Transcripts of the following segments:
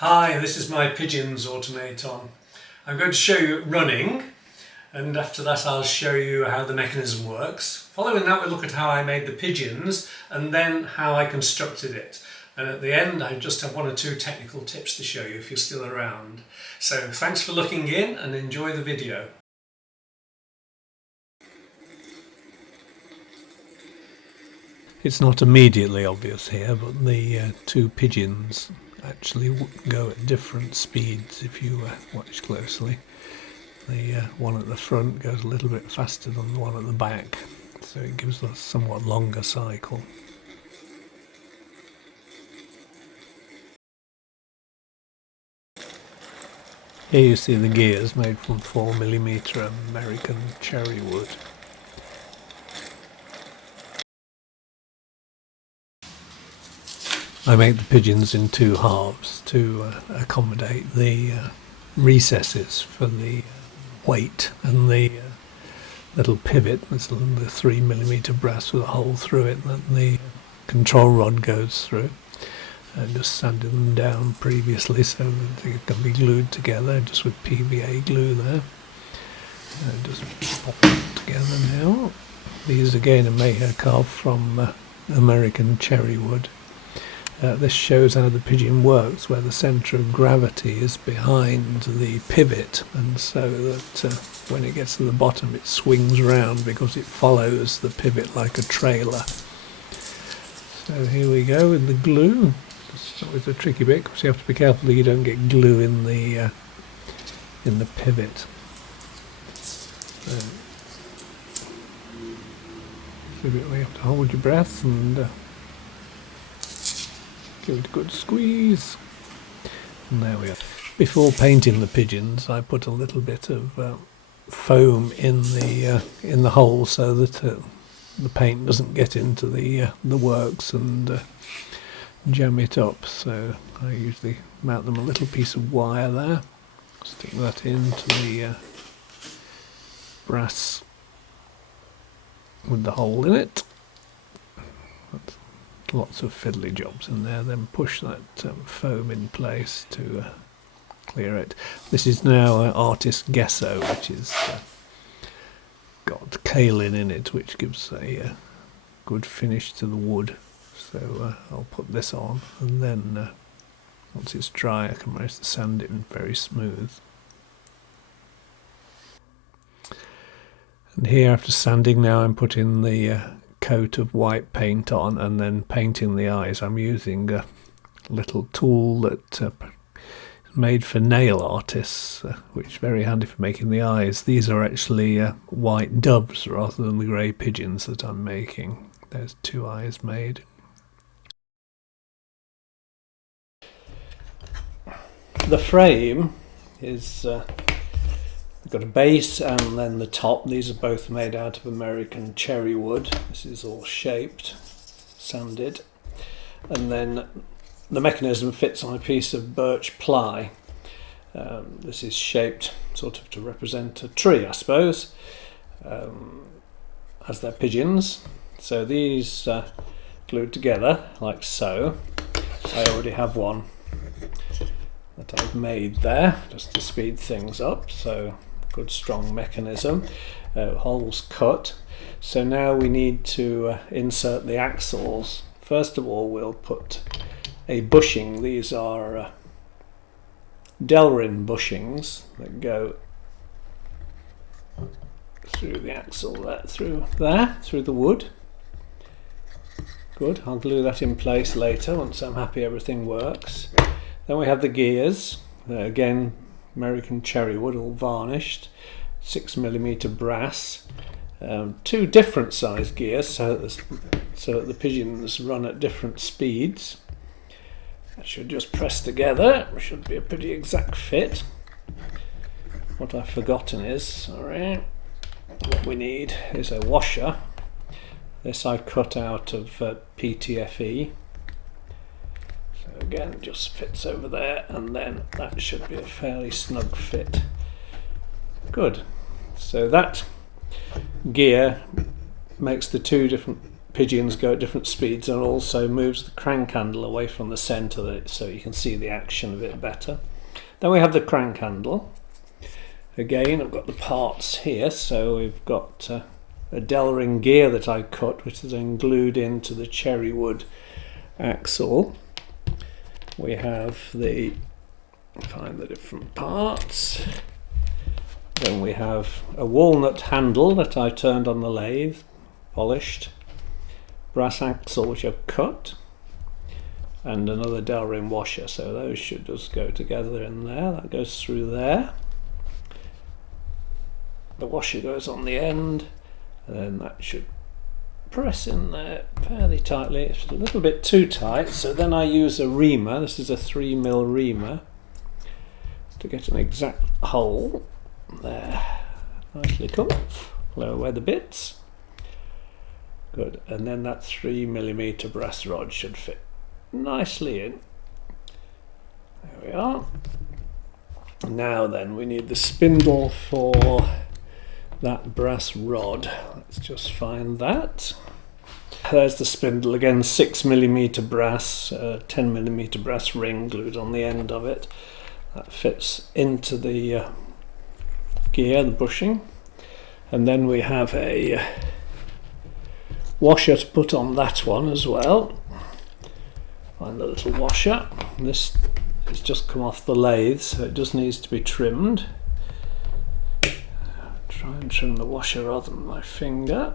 Hi, this is my pigeons automaton. I'm going to show you it running, and after that I'll show you how the mechanism works. Following that we'll look at how I made the pigeons and then how I constructed it. And at the end I just have one or two technical tips to show you if you're still around. So thanks for looking in and enjoy the video. It's not immediately obvious here, but the two pigeons actually go at different speeds if you watch closely. The one at the front goes a little bit faster than the one at the back, so it gives a somewhat longer cycle. Here you see the gears made from 4mm American cherry wood. I make the pigeons in two halves to accommodate the recesses for the weight and the little pivot. It's the 3mm brass with a hole through it that the control rod goes through. I just sanded them down previously so that they can be glued together just with PVA glue there. Just pop them together now. These again are carved from American cherry wood. This shows how the pigeon works, where the centre of gravity is behind the pivot, and so that when it gets to the bottom it swings round because it follows the pivot like a trailer. So here we go with the glue. It's always a tricky bit because you have to be careful that you don't get glue in the pivot. So, a bit where you have to hold your breath and give it a good squeeze, and there we are. Before painting the pigeons I put a little bit of foam in the hole so that the paint doesn't get into the works and jam it up. So I usually mount them a little piece of wire there, stick that into the brass with the hole in it. That's lots of fiddly jobs in there, then push that foam in place to clear it. This is now artist gesso, which is got kaolin in it, which gives a good finish to the wood. So I'll put this on, and then once it's dry I can manage to sand it very smooth. And here, after sanding, now I'm putting the coat of white paint on and then painting the eyes. I'm using a little tool that is made for nail artists, which is very handy for making the eyes. These are actually white doves rather than the grey pigeons that I'm making. There's two eyes made. The frame is got a base and then the top. These are both made out of American cherry wood. This is all shaped, sanded, and then the mechanism fits on a piece of birch ply. This is shaped sort of to represent a tree, I suppose, as they're pigeons. So these glued together like so. I already have one that I've made there just to speed things up. So good strong mechanism, holes cut. So now we need to insert the axles. First of all we'll put a bushing. These are Delrin bushings that go through the axle there, through the wood. Good, I'll glue that in place later once I'm happy everything works. Then we have the gears, again American cherry wood, all varnished, 6mm brass, two different size gears so that the pigeons run at different speeds. That should just press together, it should be a pretty exact fit. What I've forgotten is, what we need is a washer. This I cut out of PTFE. Again, it just fits over there, and then that should be a fairly snug fit. Good. So that gear makes the two different pigeons go at different speeds, and also moves the crank handle away from the centre so you can see the action of it better. Then we have the crank handle. Again, I've got the parts here, so we've got a Delring gear that I cut, which is then glued into the cherry wood axle. We have find the different parts. Then we have a walnut handle that I turned on the lathe, polished, brass axle which I've cut, and another Delring washer, so those should just go together in there. That goes through there. The washer goes on the end, and then that should press in there fairly tightly. It's a little bit too tight, so then I use a reamer. This is a 3mm reamer to get an exact hole there. Nicely cut. Blow away the bits. Good, and then that 3mm brass rod should fit nicely in. There we are. Now then, we need the spindle for that brass rod. Let's just find that. There's the spindle again, 6mm brass, 10mm brass ring glued on the end of it. That fits into the gear, the bushing. And then we have a washer to put on that one as well. Find the little washer. This has just come off the lathe, so it just needs to be trimmed. Try and trim the washer rather than my finger.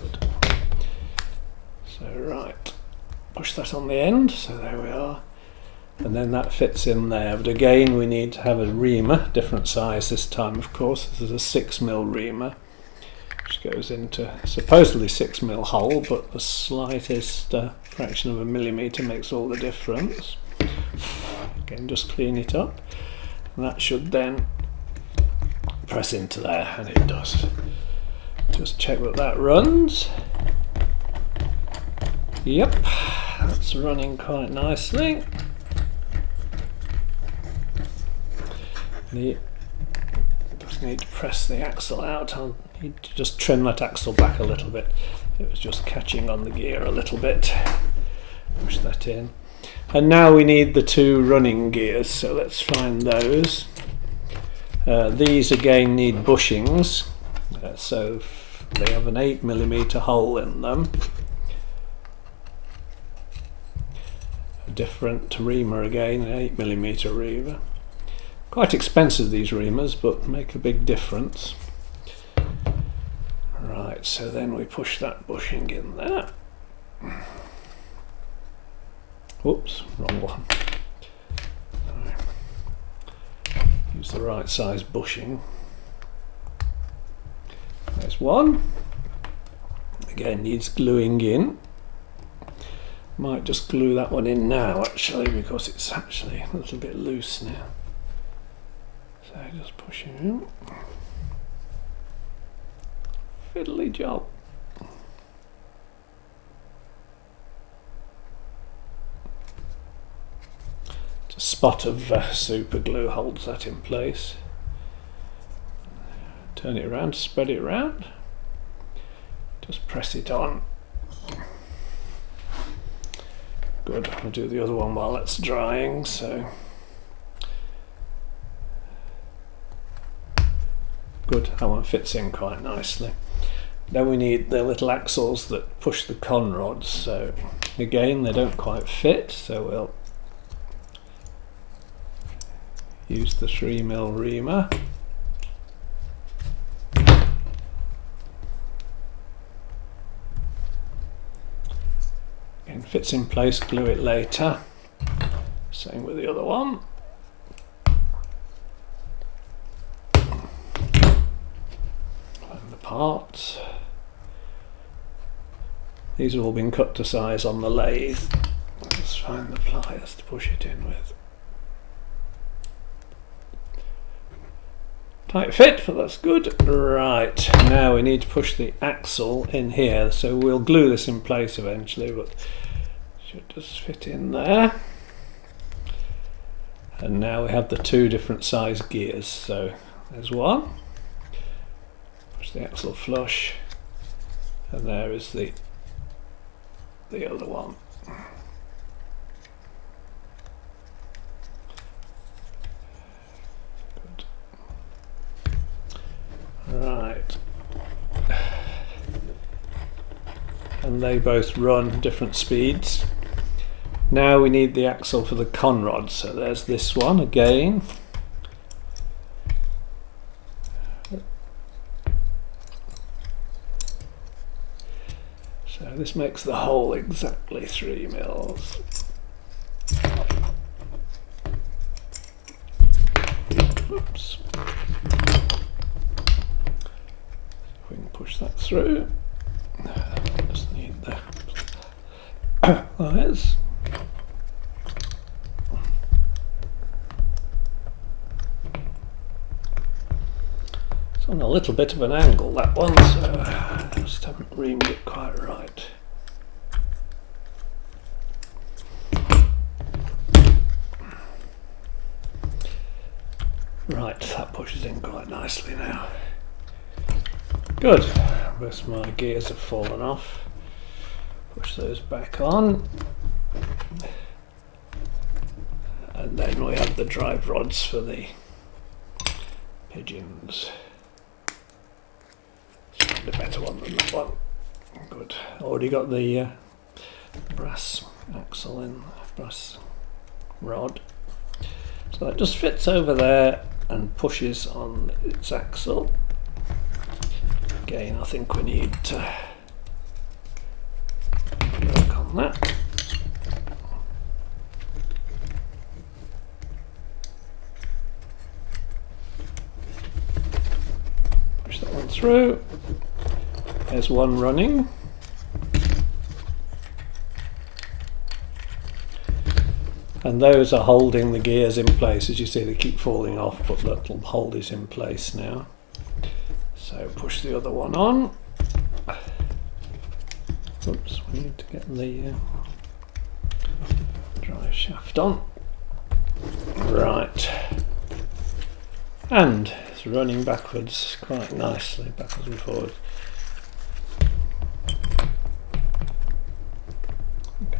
Good. So right, push that on the end, so there we are. And then that fits in there, but again we need to have a reamer, different size this time of course. This is a 6mm reamer, which goes into supposedly 6mm hole, but the slightest fraction of a millimetre makes all the difference. Again, just clean it up. And that should then press into there, and it does. Just check that that runs. Yep, that's running quite nicely. Just need to press the axle out. I'll need to just trim that axle back a little bit. It was just catching on the gear a little bit. Push that in. And now we need the two running gears, so let's find those. These again need bushings, so they have an 8mm hole in them. A different reamer again, an 8mm reamer. Quite expensive these reamers, but make a big difference. Right, so then we push that bushing in there. Oops, wrong one. Use the right size bushing. There's one. Again, needs gluing in. Might just glue that one in now actually, because it's actually a little bit loose now. So just pushing in. Fiddly job. A spot of super glue holds that in place. Turn it around, spread it around. Just press it on. Good, I'll do the other one while that's drying. So good, that one fits in quite nicely. Then we need the little axles that push the con rods. So again, they don't quite fit, so we'll use the 3mm reamer. Again, fits in place, glue it later. Same with the other one. Find the parts. These have all been cut to size on the lathe. Let's find the pliers to push it in with. Tight fit, but that's good. Right, now we need to push the axle in here, so we'll glue this in place eventually, but should just fit in there. And now we have the two different size gears, so there's one. Push Push the axle flush, and there is the other one. Good. Right. And they both run different speeds. Now we need the axle for the conrod, so there's this one again. So this makes the hole exactly 3 mils. Oops. We can push that through. Just need the wires. It's on a little bit of an angle, that one, so I just haven't reamed it quite right. Right, that pushes in quite nicely now. Good. Most of my gears have fallen off. Push those back on. And then we have the drive rods for the pigeons. A better one than that one. Good. Already got the brass axle in, brass rod. So that just fits over there and pushes on its axle. Again, I think we need to work on that. Push that one through. There's one running. And those are holding the gears in place. As you see, they keep falling off, but that'll hold it in place now. So push the other one on. Oops, we need to get the drive shaft on. Right. And it's running backwards quite nicely, backwards and forwards.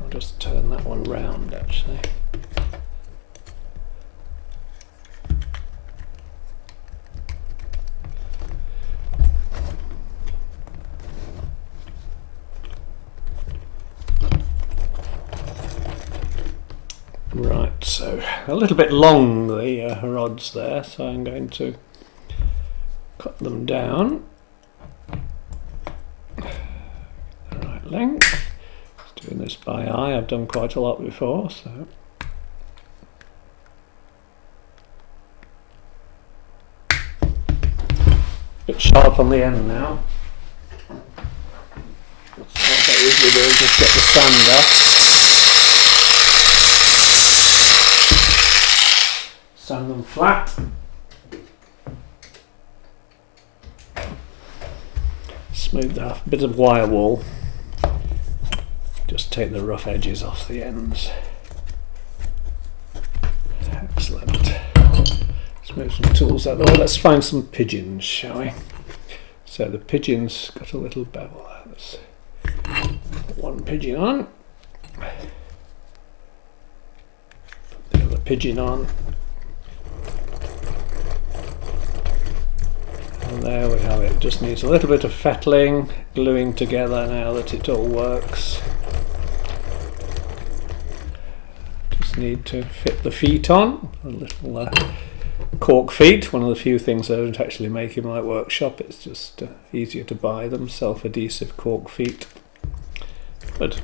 I'll just turn that one round actually. Right, so a little bit long the rods there, so I'm going to cut them down the right length. Just doing this by eye, I've done quite a lot before, so bit sharp on the end now. That's what I usually do, is just get the sander. Sand them flat. Smooth that off. A bit of wire wool. Just take the rough edges off the ends. Excellent. Let's move some tools out there. Let's find some pigeons, shall we? So the pigeon's got a little bevel there. Let's put one pigeon on. Put the other pigeon on. And there we have it. Just needs a little bit of fettling, gluing together now that it all works. Just need to fit the feet on. A little cork feet, one of the few things I don't actually make in my workshop. It's just easier to buy them, self-adhesive cork feet. Good.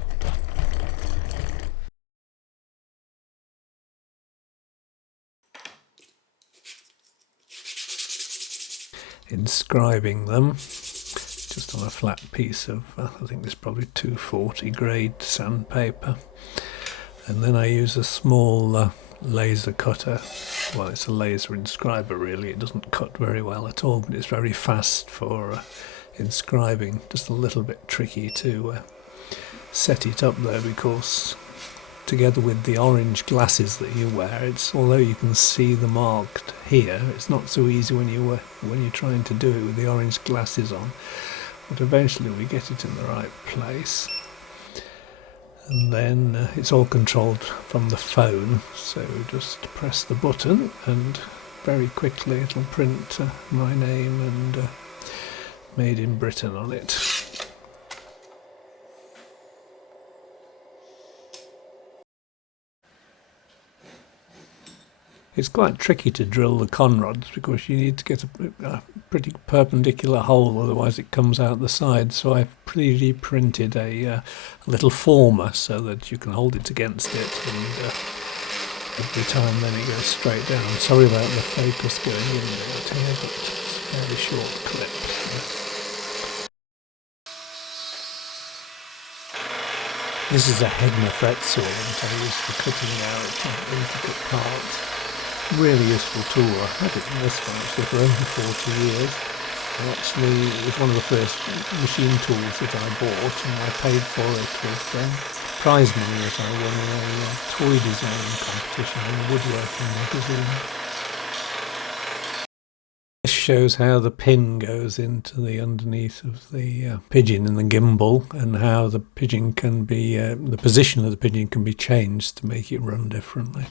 Inscribing them just on a flat piece of I think this is probably 240 grade sandpaper, and then I use a small laser cutter. Well, it's a laser inscriber really. It doesn't cut very well at all, but it's very fast for inscribing. Just a little bit tricky to set it up there because together with the orange glasses that you wear, although you can see the mark here, it's not so easy when you're trying to do it with the orange glasses on. But eventually we get it in the right place. And then it's all controlled from the phone, so just press the button and very quickly it'll print my name and Made in Britain on it. It's quite tricky to drill the conrods because you need to get a pretty perpendicular hole, otherwise it comes out the side. So I've 3D printed a little former so that you can hold it against it, and every time then it goes straight down. Sorry about the focus going in there here, but it's a fairly short clip. This is a Hegner Fretsaw that I use for cutting out intricate parts. Really useful tool. I've had it in this one actually for over 40 years. It was one of the first machine tools that I bought, and I paid for it with prize money that I won in a toy design competition in the Woodworking magazine. This shows how the pin goes into the underneath of the pigeon in the gimbal, and how the pigeon can be, the position of the pigeon can be changed to make it run differently.